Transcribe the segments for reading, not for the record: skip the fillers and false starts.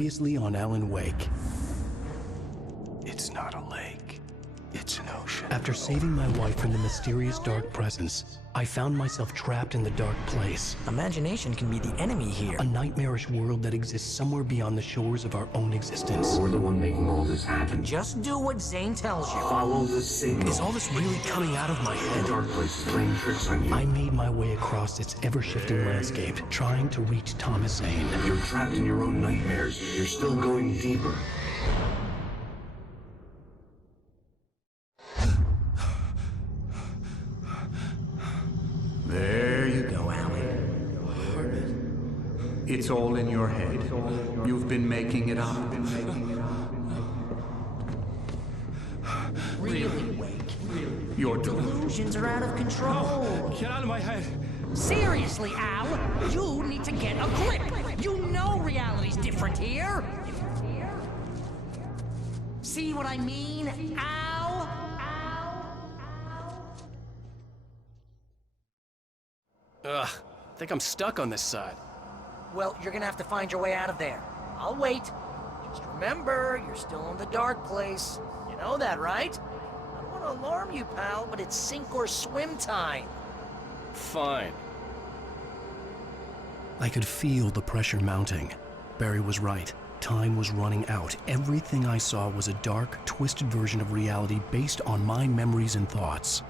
Previously on Alan Wake. It's not a lake. It's an ocean. After saving my wife from the mysterious dark presence, I found myself trapped in the dark place. Imagination can be the enemy here. A nightmarish world that exists somewhere beyond the shores of our own existence. We're the one making all this happen. Just do what Zane tells you. Follow the signal. Is all this really coming out of my head? The dark place is playing tricks on you. I made my way across its ever-shifting landscape, trying to reach Thomas Zane. You're trapped in your own nightmares. You're still going deeper. There you go, Alan. It's all in your head. You've been making it up. Really, Wake. You're deluded. Delusions are out of control. Get out of my head. Seriously, Al, you need to get a grip. You know reality's different here. See what I mean, Al? Ugh, I think I'm stuck on this side. Well, you're gonna have to find your way out of there. I'll wait. Just remember, you're still in the dark place. You know that, right? I don't want to alarm you, pal, but it's sink or swim time. Fine. I could feel the pressure mounting. Barry was right. Time was running out. Everything I saw was a dark, twisted version of reality based on my memories and thoughts.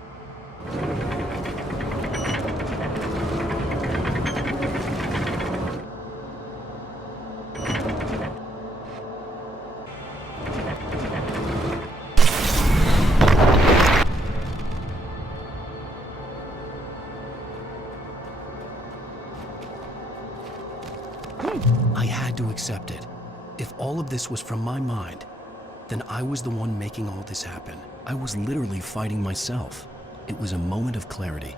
I had to accept it. If all of this was from my mind, then I was the one making all this happen. I was literally fighting myself. It was a moment of clarity.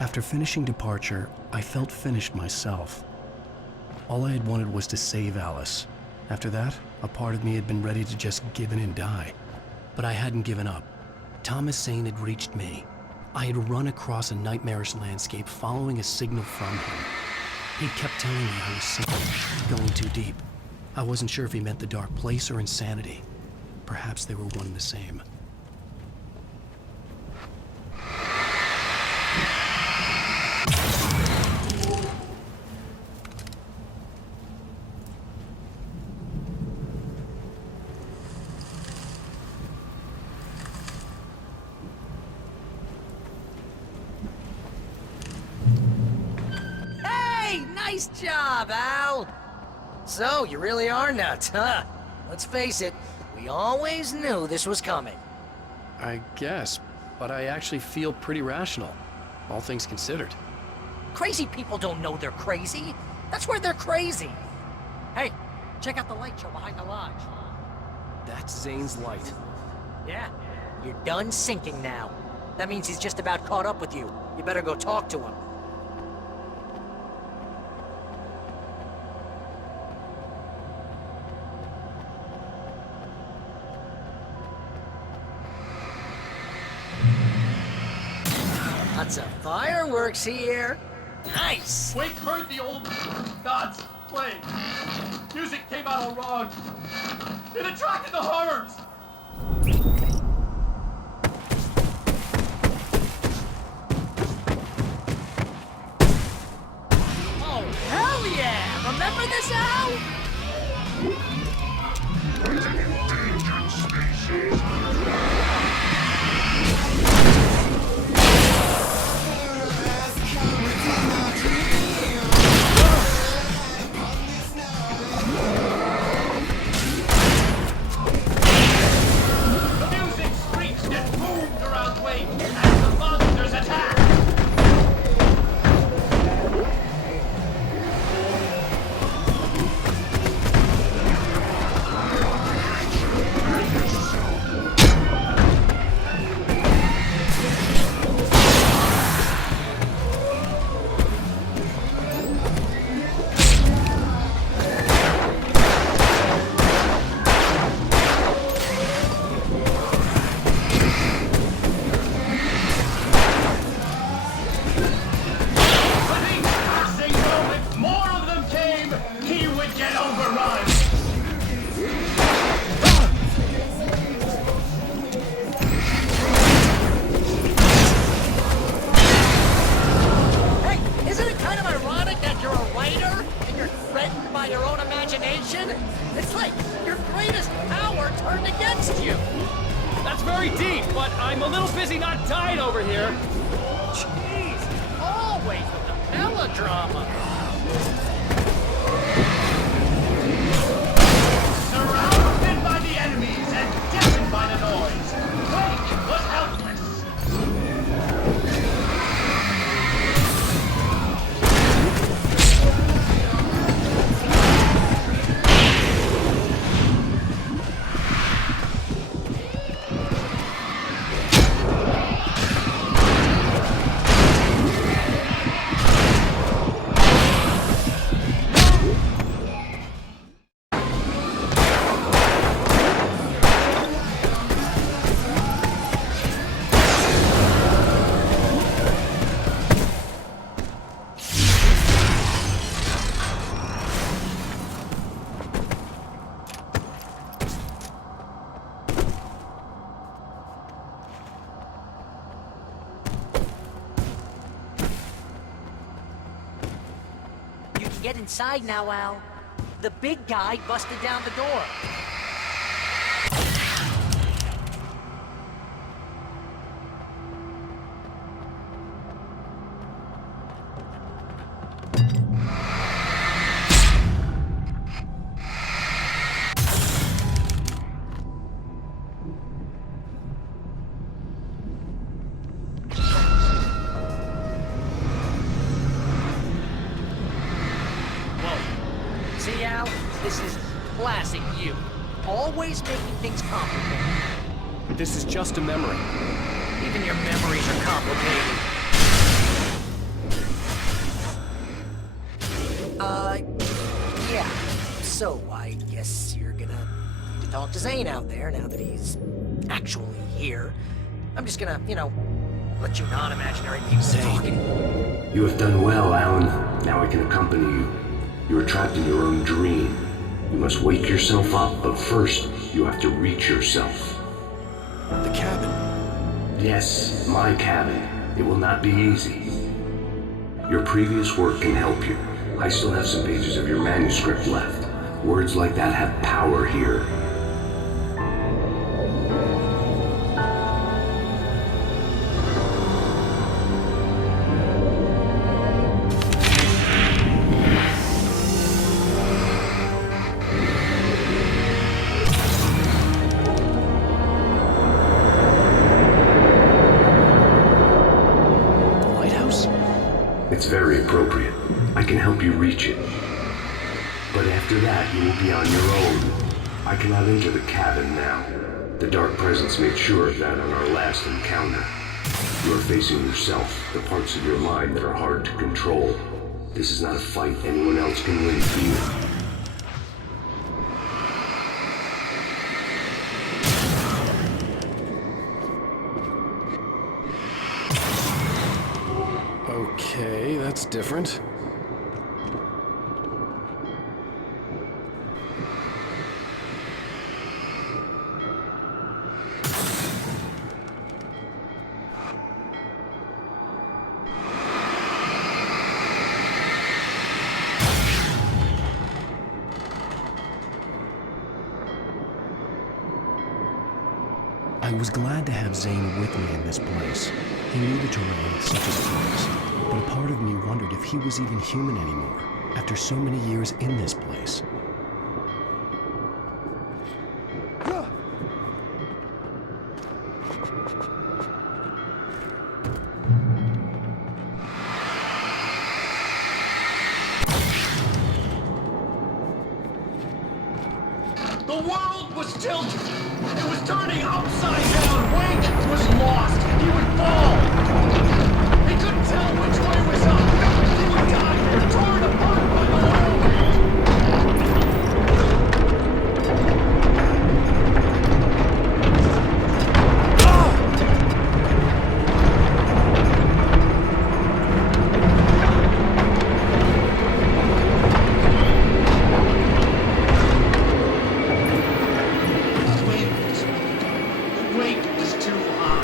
After finishing Departure, I felt finished myself. All I had wanted was to save Alice. After that, a part of me had been ready to just give in and die. But I hadn't given up. Thomas Zane had reached me. I had run across a nightmarish landscape following a signal from him. He kept telling me I was sinking, going too deep. I wasn't sure if he meant the dark place or insanity. Perhaps they were one and the same. Nice job, Al! So, you really are nuts, huh? Let's face it, we always knew this was coming. I guess, but I actually feel pretty rational, all things considered. Crazy people don't know they're crazy. That's where they're crazy. Hey, check out the light show behind the lodge. That's Zane's light. Yeah, you're done sinking now. That means he's just about caught up with you. You better go talk to him. Lots of fireworks here. Nice! Wake heard the old gods play. Music came out all wrong. It attracted the horrors. Oh, hell yeah! Remember this, Al? imagination? It's like your greatest power turned against you. That's very deep, but I'm a little busy not dying over here. Jeez, always with the melodrama. Surrounded by the enemies and deafened by the noise, Wake was helpless. You can get inside now, Al. The big guy busted down the door. See, Al? This is classic you. Always making things complicated. This is just a memory. Even your memories are complicated. Yeah. So, I guess you're gonna need to talk to Zane out there now that he's actually here. I'm just gonna, let you non-imaginary people talk. You have done well, Alan. Now I can accompany you. You are trapped in your own dream. You must wake yourself up, but first, you have to reach yourself. The cabin. Yes, my cabin. It will not be easy. Your previous work can help you. I still have some pages of your manuscript left. Words like that have power here. It's very appropriate. I can help you reach it. But after that, you will be on your own. I cannot enter the cabin now. The Dark Presence made sure of that on our last encounter. You are facing yourself, the parts of your mind that are hard to control. This is not a fight anyone else can win for you. Okay, that's different. I was glad to have Zane with me in this place. He knew the terrain such as it was, but a part of me wondered if he was even human anymore, after so many years in this place. The world was tilted. It was turning upside down. Wake was lost. He would fall. He couldn't tell which way was up. He would die there, torn apart by the Wake was too hot.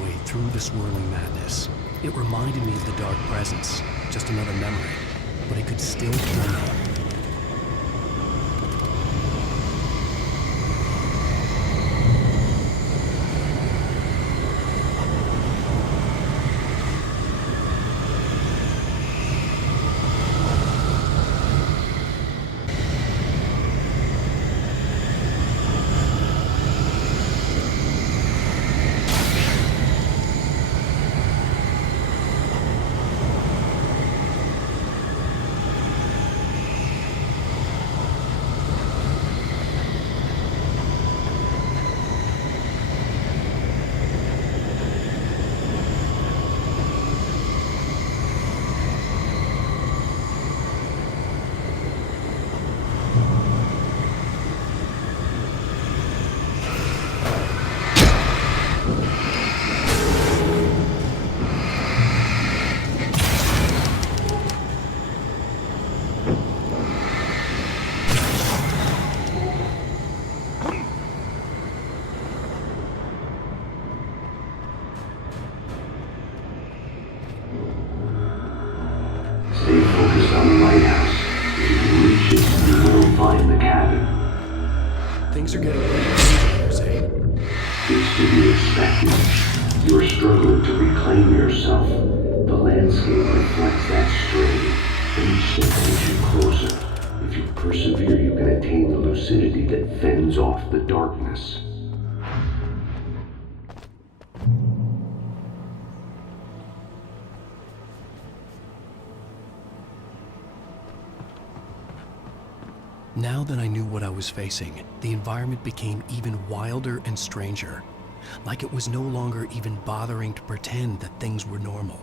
way through the swirling madness. It reminded me of the dark presence, just another memory, but it could still kill me. Stay focused on the lighthouse. If you can reach it, you will find the cabin. Things are getting dangerous, eh? It's to be expected. You're struggling to reclaim yourself. The landscape reflects that strain, and each step takes you closer. If you persevere, you can attain the lucidity that fends off the darkness. Now that I knew what I was facing, the environment became even wilder and stranger. Like it was no longer even bothering to pretend that things were normal.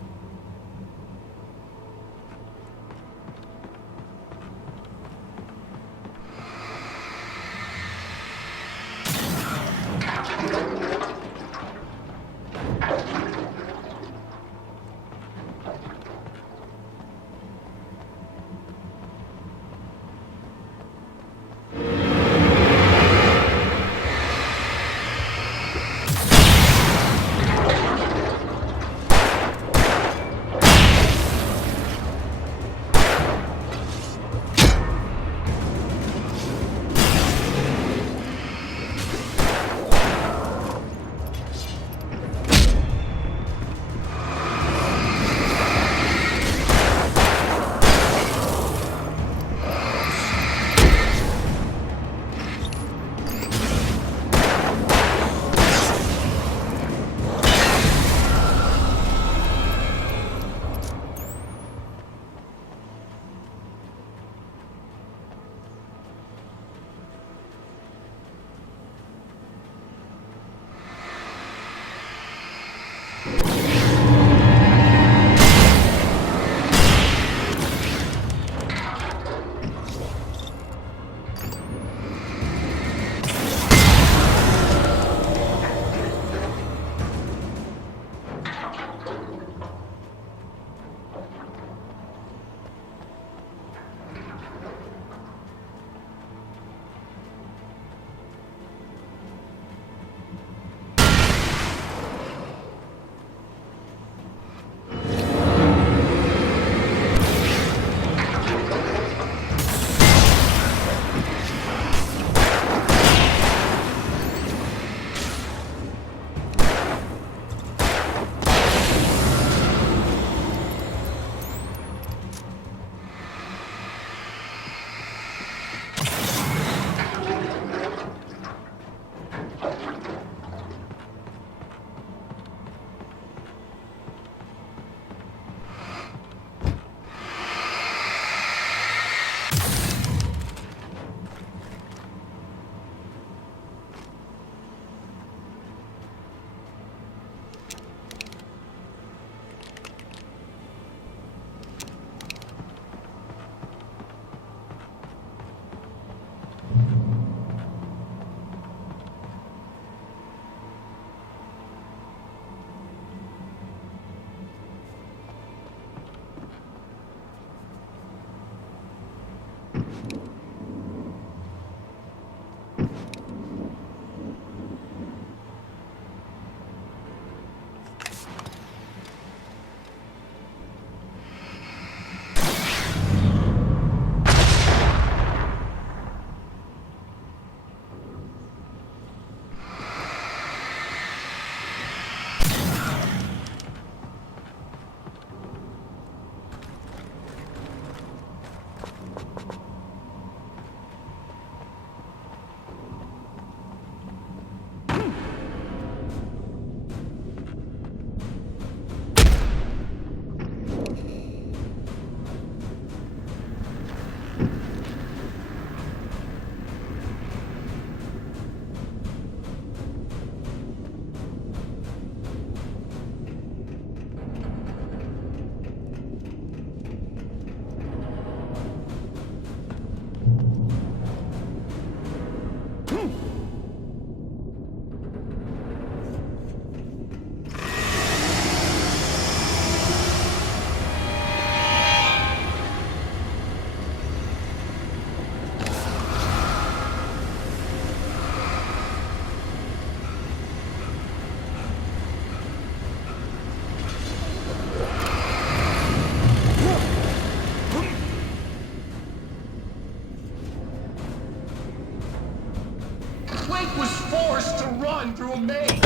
made.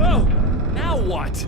Oh, now what?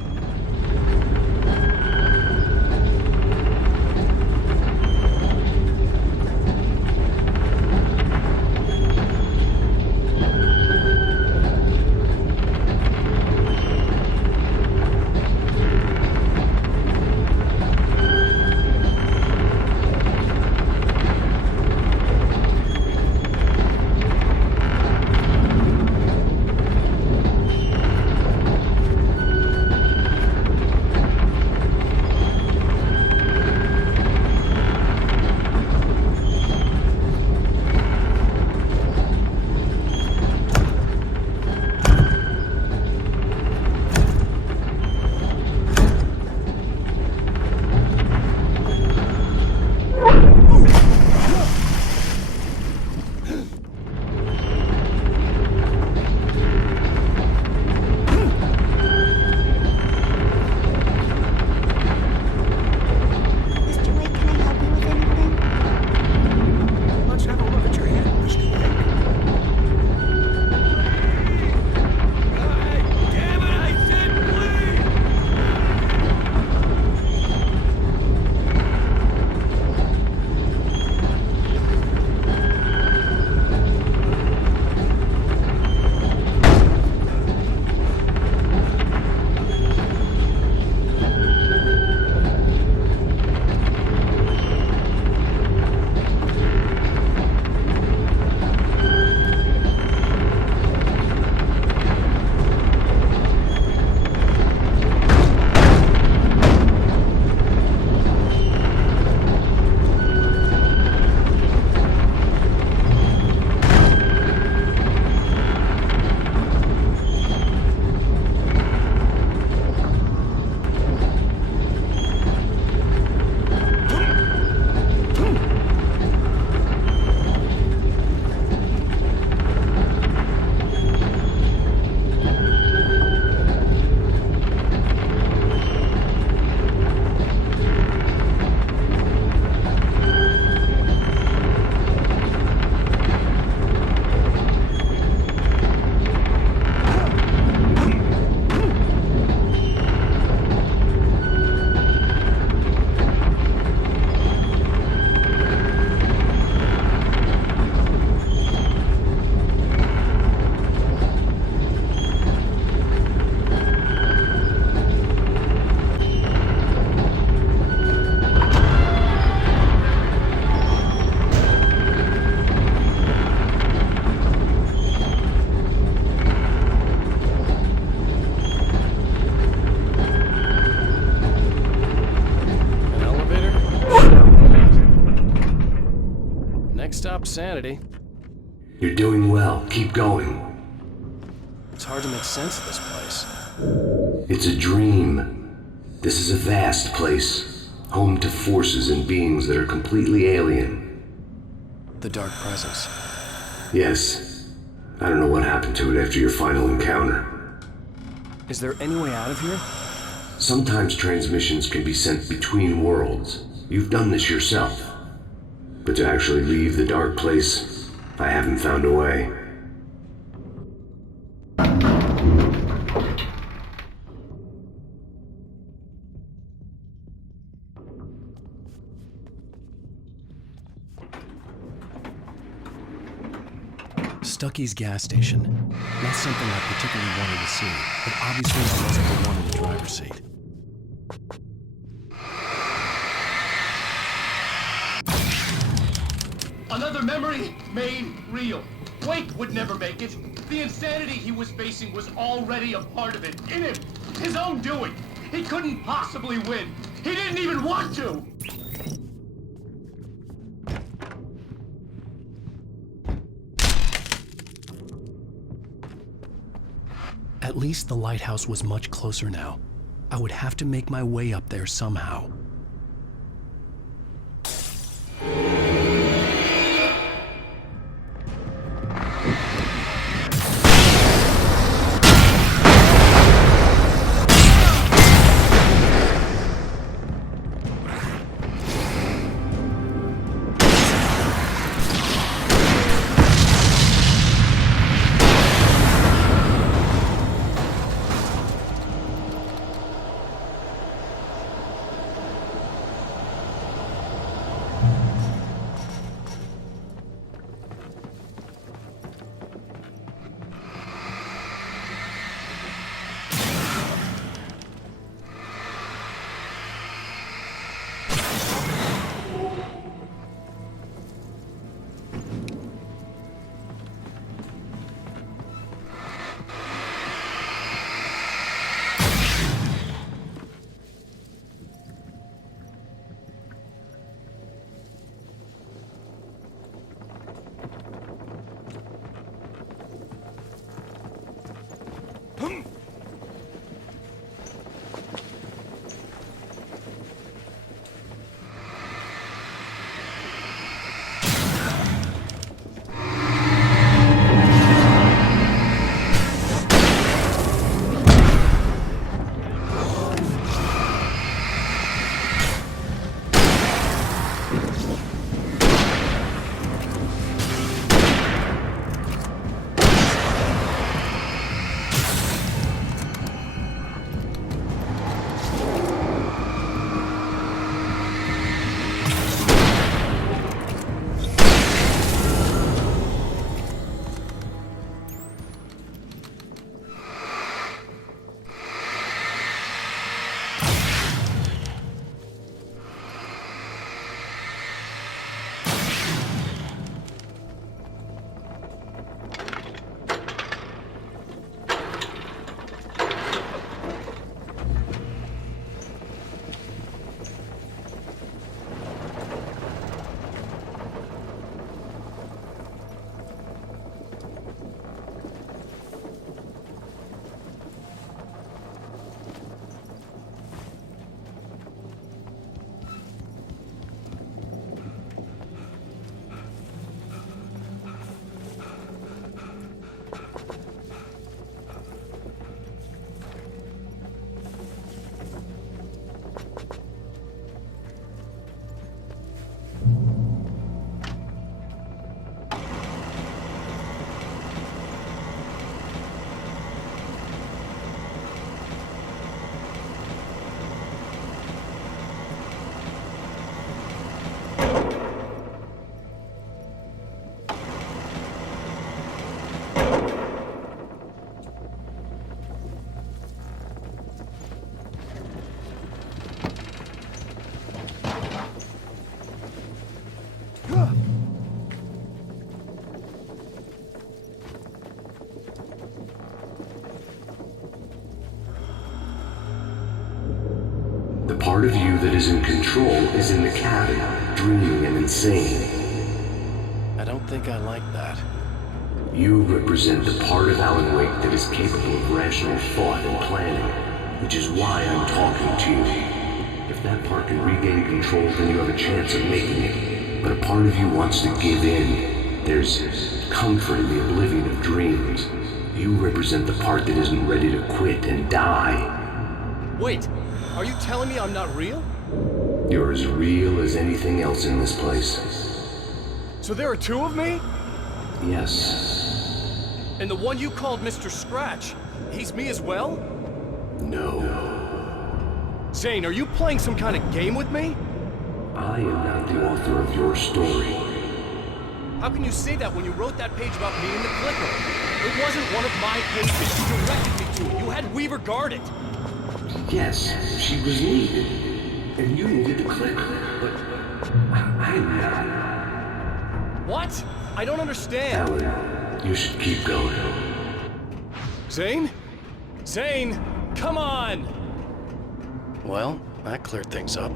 Mr. Wake, can I help you with anything? Let's have a look at your hand, Mr. Wake. Damn it, I said please! An elevator? Next stop, Sanity. You're doing well. Keep going. It's hard to make sense of this place. It's a dream. This is a vast place, home to forces and beings that are completely alien. The Dark Presence. Yes. I don't know what happened to it after your final encounter. Is there any way out of here? Sometimes transmissions can be sent between worlds. You've done this yourself. But to actually leave the dark place, I haven't found a way. Stuckey's gas station. Not something I particularly wanted to see, but obviously I wasn't the one in the driver's seat. Another memory made real. Wake would never make it. The insanity he was facing was already a part of it. In him. His own doing. He couldn't possibly win. He didn't even want to. At least the lighthouse was much closer now. I would have to make my way up there somehow. part of you that is in control is in the cabin, dreaming and insane. I don't think I like that. You represent the part of Alan Wake that is capable of rational thought and planning, which is why I'm talking to you. If that part can regain control, then you have a chance of making it. But a part of you wants to give in. There's comfort in the oblivion of dreams. You represent the part that isn't ready to quit and die. Wait, are you telling me I'm not real? You're as real as anything else in this place. So there are two of me? Yes. And the one you called Mr. Scratch, he's me as well? No. Zane, are you playing some kind of game with me? I am not the author of your story. How can you say that when you wrote that page about me in the Clicker? It wasn't one of my pages. You directed me to it. You had Weaver guard it. Yes, she was needed. And you needed the clicker. But I'm not. What? I don't understand. Alan, you should keep going. Zane? Zane, come on! Well, that cleared things up.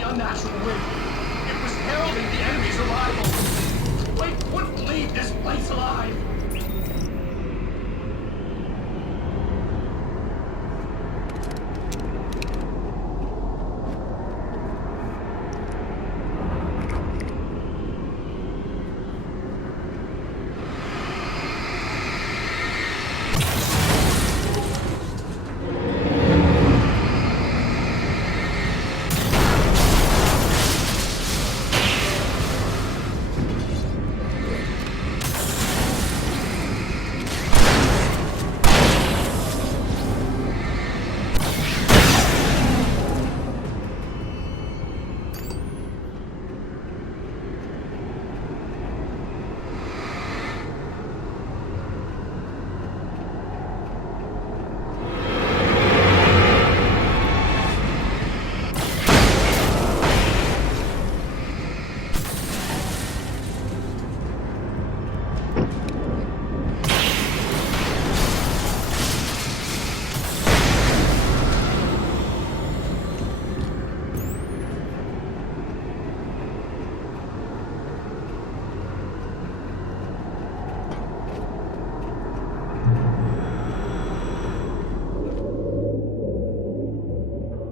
Unnatural wind. It was heralding the enemy's arrival. Wake wouldn't leave this place alive.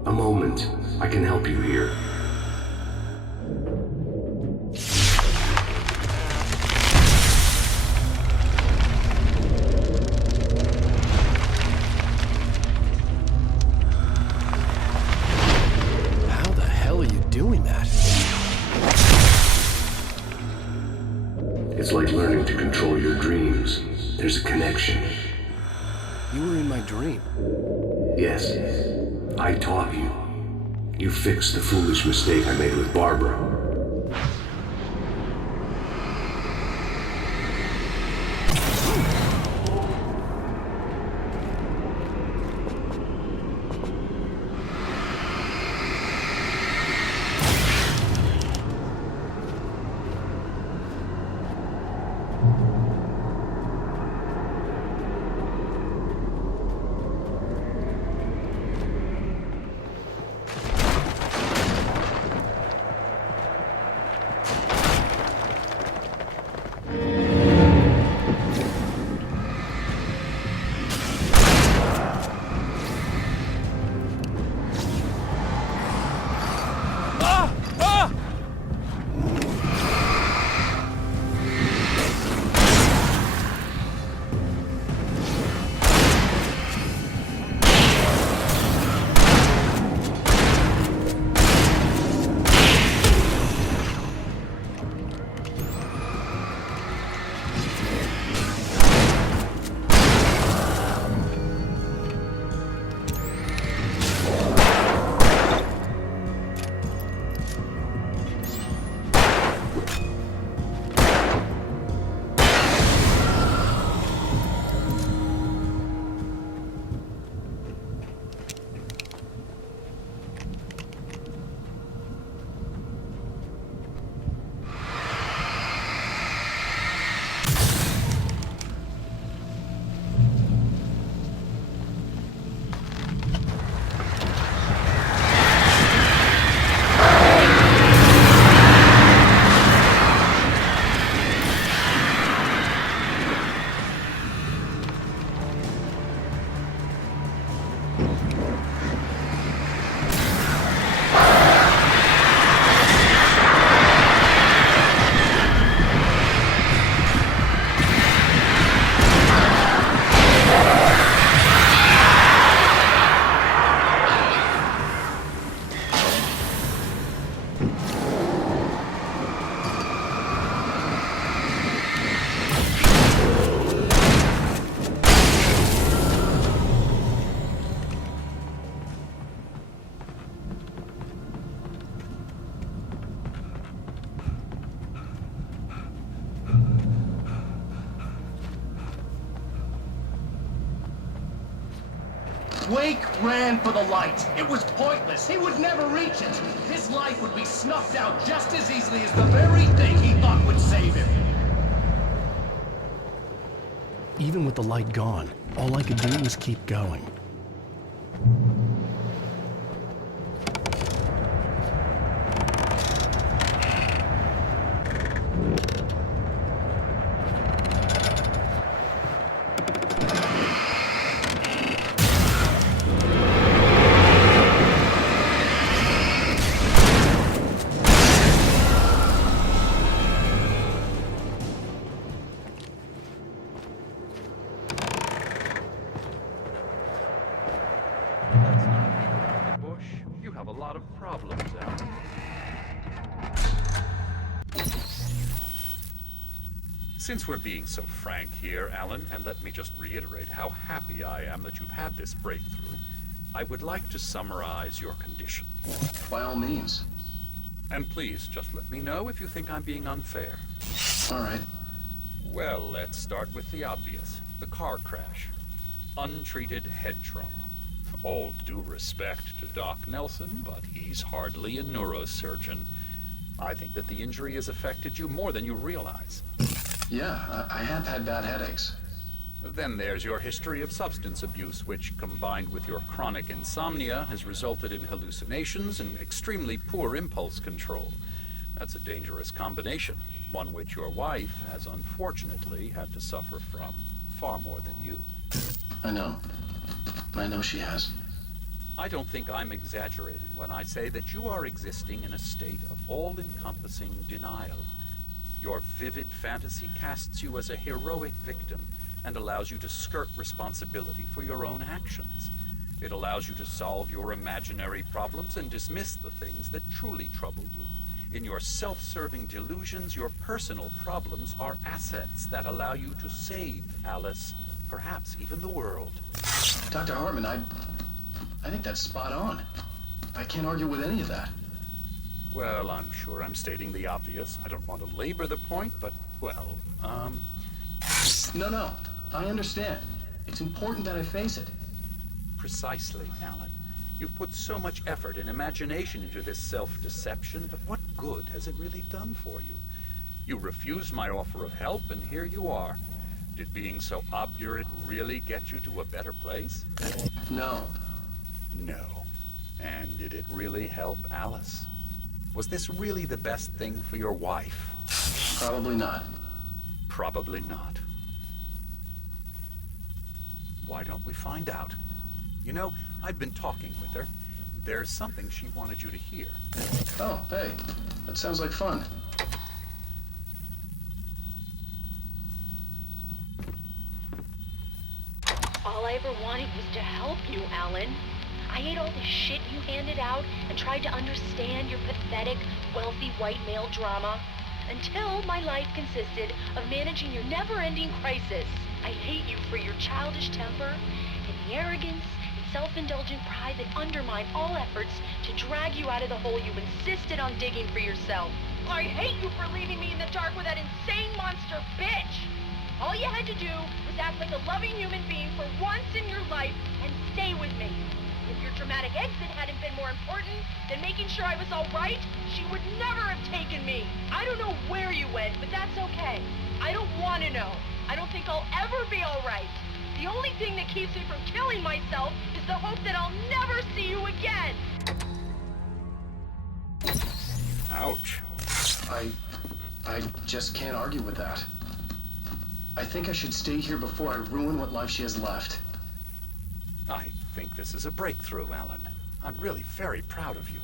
A moment. I can help you here. How the hell are you doing that? It's like learning to control your dreams. There's a connection. You were in my dream. Yes. I taught you. You fixed the foolish mistake I made with Barbara. Wake ran for the light. It was pointless. He would never reach it. His life would be snuffed out just as easily as the very thing he thought would save him. Even with the light gone, all I could do was keep going. Bush, you have a lot of problems, Alan. Since we're being so frank here, Alan, and let me just reiterate how happy I am that you've had this breakthrough, I would like to summarize your condition. By all means. And please, just let me know if you think I'm being unfair. All right. Well, let's start with the obvious. The car crash. Untreated head trauma. All due respect to Doc Nelson, but he's hardly a neurosurgeon. I think that the injury has affected you more than you realize. Yeah, I have had bad headaches. Then there's your history of substance abuse, which, combined with your chronic insomnia, has resulted in hallucinations and extremely poor impulse control. That's a dangerous combination, one which your wife has unfortunately had to suffer from far more than you. I know. I know she has. I don't think I'm exaggerating when I say that you are existing in a state of all-encompassing denial. Your vivid fantasy casts you as a heroic victim and allows you to skirt responsibility for your own actions. It allows you to solve your imaginary problems and dismiss the things that truly trouble you. In your self-serving delusions, your personal problems are assets that allow you to save Alice, perhaps even the world. Dr. Hartman, I think that's spot on. I can't argue with any of that. Well, I'm sure I'm stating the obvious. I don't want to labor the point, but, well, No, I understand. It's important that I face it. Precisely, Alan. You've put so much effort and imagination into this self-deception, but what good has it really done for you? You refused my offer of help, and here you are. Did being so obdurate really get you to a better place? No. No. And did it really help Alice? Was this really the best thing for your wife? Probably not. Probably not. Why don't we find out? You know, I've been talking with her. There's something she wanted you to hear. Oh, hey. That sounds like fun. All I ever wanted was to help you, Alan. I ate all the shit you handed out and tried to understand your pathetic, wealthy white male drama until my life consisted of managing your never-ending crisis. I hate you for your childish temper and the arrogance and self-indulgent pride that undermine all efforts to drag you out of the hole you insisted on digging for yourself. I hate you for leaving me in the dark with that insane monster bitch! All you had to do was act like a loving human being for once in your life and stay with me. If your dramatic exit hadn't been more important than making sure I was all right, she would never have taken me. I don't know where you went, but that's okay. I don't want to know. I don't think I'll ever be all right. The only thing that keeps me from killing myself is the hope that I'll never see you again. Ouch. I just can't argue with that. I think I should stay here before I ruin what life she has left. I think this is a breakthrough, Alan. I'm really very proud of you.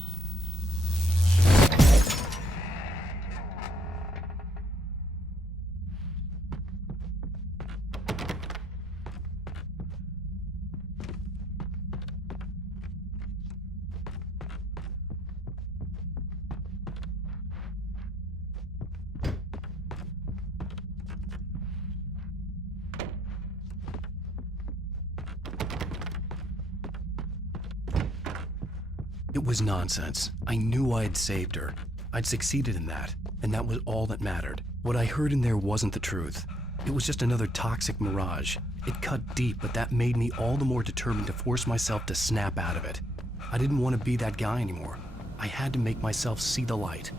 It was nonsense. I knew I'd saved her. I'd succeeded in that, and that was all that mattered. What I heard in there wasn't the truth. It was just another toxic mirage. It cut deep, but that made me all the more determined to force myself to snap out of it. I didn't want to be that guy anymore. I had to make myself see the light.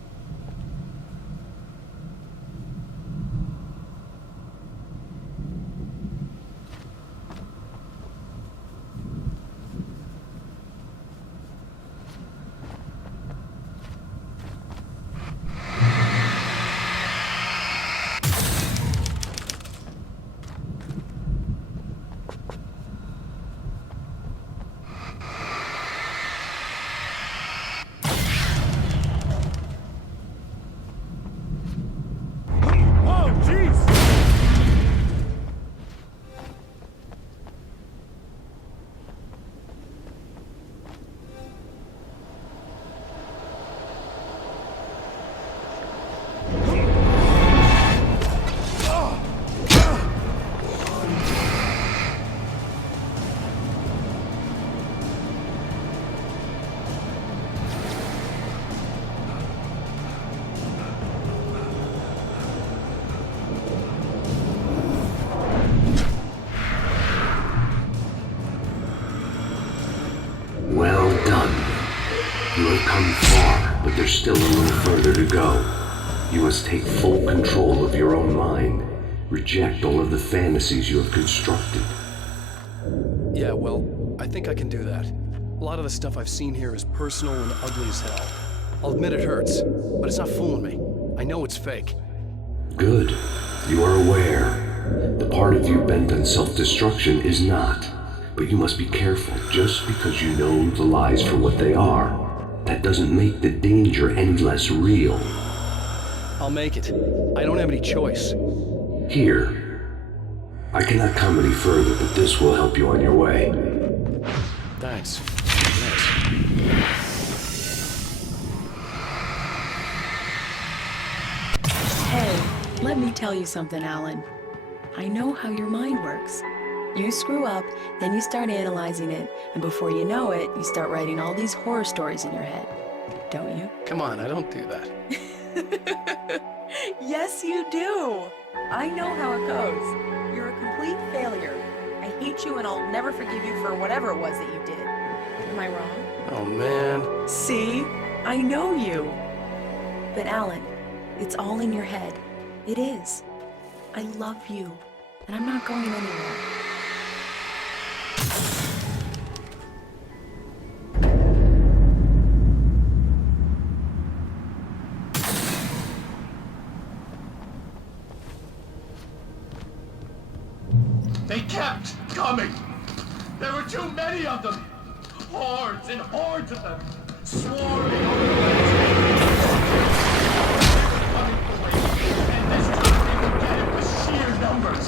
Well done. You have come far, but there's still a little further to go. You must take full control of your own mind. Reject all of the fantasies you have constructed. Yeah, well, I think I can do that. A lot of the stuff I've seen here is personal and ugly as hell. I'll admit it hurts, but it's not fooling me. I know it's fake. Good. You are aware. The part of you bent on self-destruction is not. But you must be careful. Just because you know the lies for what they are, that doesn't make the danger any less real. I'll make it. I don't have any choice. Here. I cannot come any further, but this will help you on your way. Thanks. Hey, let me tell you something, Alan. I know how your mind works. You screw up, then you start analyzing it, and before you know it, you start writing all these horror stories in your head. Don't you? Come on, I don't do that. Yes, you do. I know how it goes. You're a complete failure. I hate you and I'll never forgive you for whatever it was that you did. Am I wrong? Oh, man. See? I know you. But Alan, it's all in your head. It is. I love you, and I'm not going anywhere. They kept coming. There were too many of them. Hordes and hordes of them. Swarming over the landscape. They were coming for Wade, and this time they would get it with sheer numbers.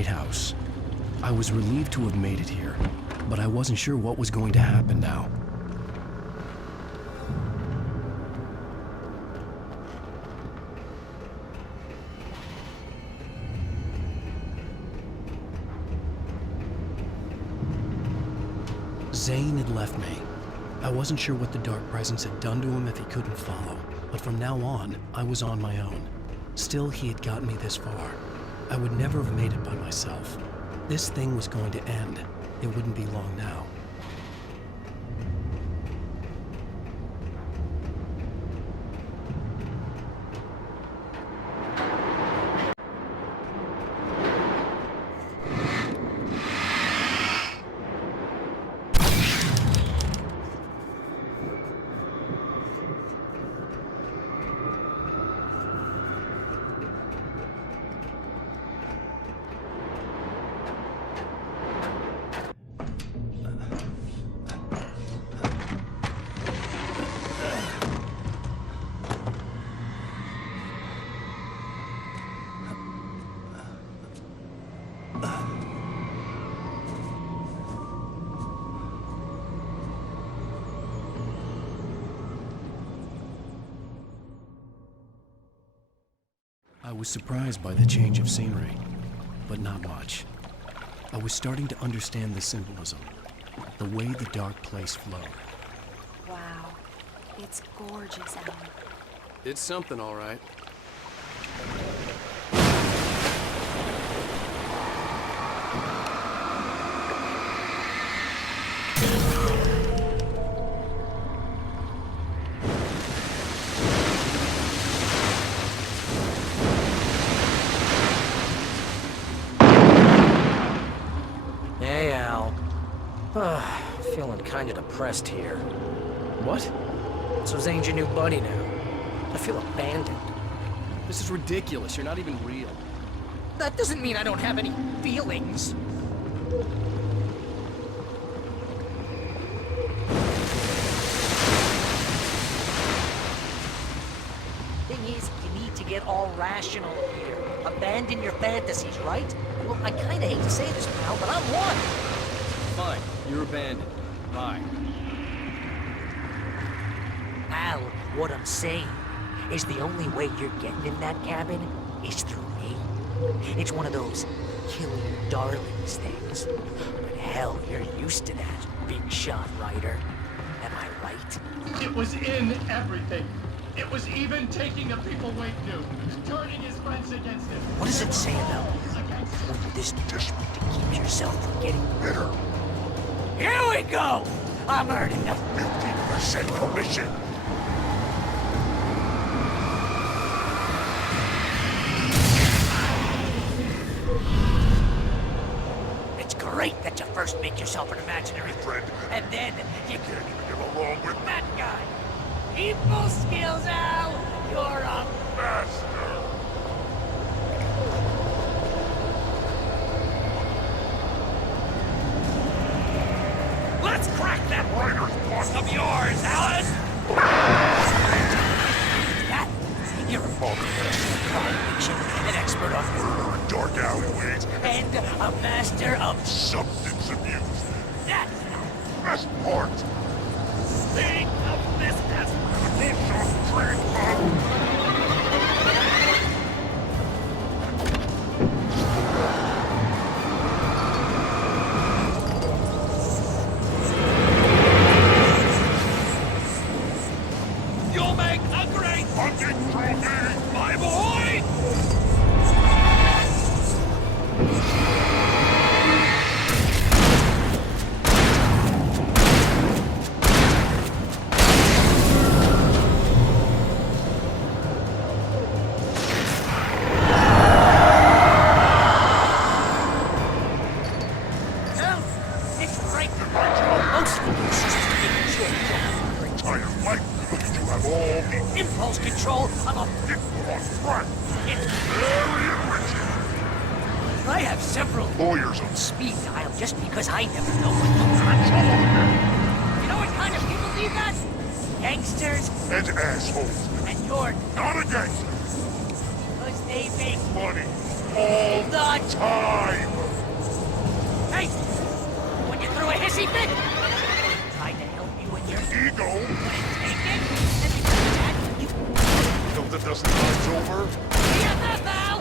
lighthouse. I was relieved to have made it here, but I wasn't sure what was going to happen now. Zane had left me. I wasn't sure what the Dark Presence had done to him if he couldn't follow, but from now on, I was on my own. Still, he had gotten me this far. I would never have made it by myself. This thing was going to end. It wouldn't be long now. I was surprised by the change of scenery, but not much. I was starting to understand the symbolism, the way the dark place flowed. Wow. It's gorgeous, Alan. It's something, all right. Hey, Al. Feeling kinda depressed here. What? So Zane's your new buddy now. I feel abandoned. This is ridiculous. You're not even real. That doesn't mean I don't have any feelings. Thing is, you need to get all rational here. Abandon your fantasies, right? Well, I kinda hate to say this, pal, but I'm one. Fine. You're abandoned. Bye. Al, what I'm saying is the only way you're getting in that cabin is through me. It's one of those kill your darlings things. But hell, you're used to that, big shot writer. Am I right? It was in everything. It was even taking the people Wade knew, turning his friends against him. What does it say about when you're this desperate to keep yourself from getting bitter? Here we go! I'm earning the 50% commission. It's great that you first make yourself an imaginary friend, and then you can't even get along with that guy. People skills, Al! You're a master! Let's crack that writer's block of yours, Alan! That? You're a fiction, an expert on murder and dark alleyways, and a master of substance abuse. That's the best part. Speak of business, it's a drink. You'll make a great hunting trophy, my boy! Impulse control of a front. It's very enriching. I have several lawyers on speed dial just because I never know what to do. You know what kind of people need that? Gangsters and assholes. And you're not a gangster. Because they make money. all the Time! Hey! When you threw a hissy fit! Tried to help you in your Ego! take it, and because of that, you Know that doesn't time's over? BFF, Al!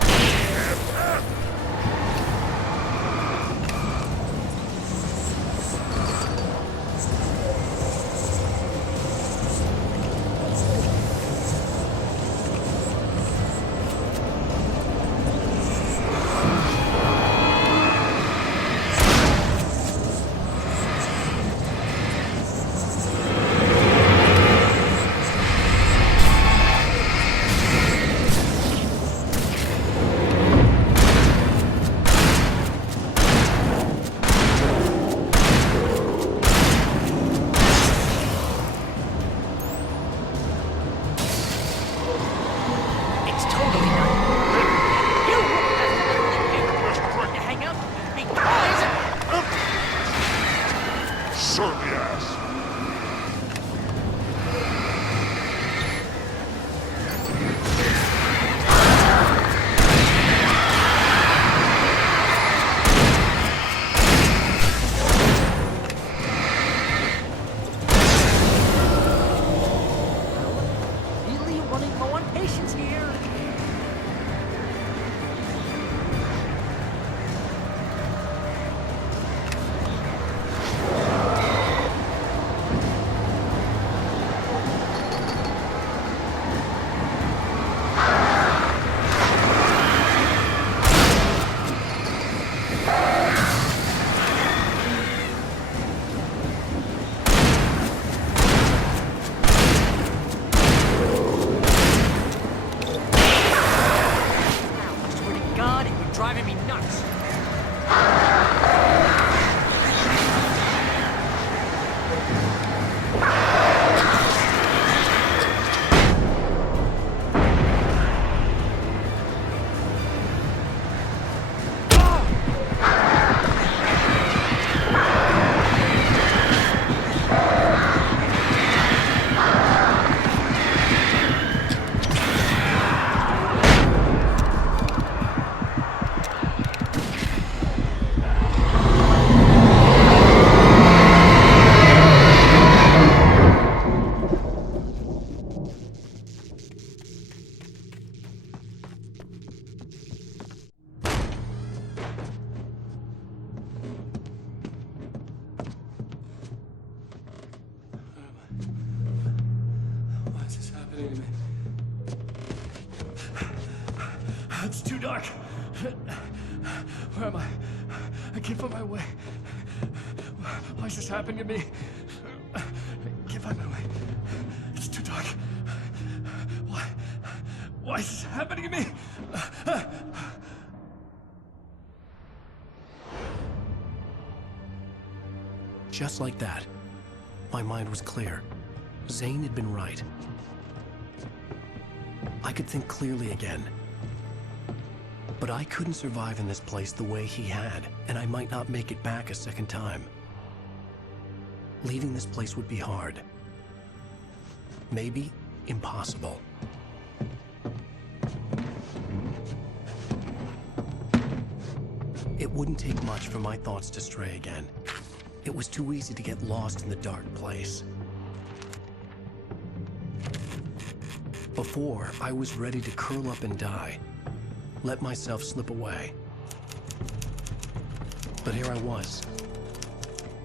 It's totally not. You have to hang out because Certainly ass. really running low on patience here. I swear to God, you're driving me nuts. Why is this happening to me? It's too dark. Where am I? I can't find my way. Why is this happening to me? I can't find my way. It's too dark. Why is this happening to me? Just like that, my mind was clear. Zane had been right. I could think clearly again. But I couldn't survive in this place the way he had, and I might not make it back a second time. Leaving this place would be hard. Maybe impossible. It wouldn't take much for my thoughts to stray again. It was too easy to get lost in the dark place. Before, I was ready to curl up and die, let myself slip away. But here I was,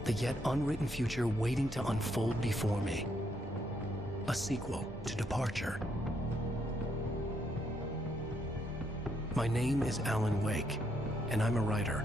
the yet unwritten future waiting to unfold before me. A sequel to Departure. My name is Alan Wake, and I'm a writer.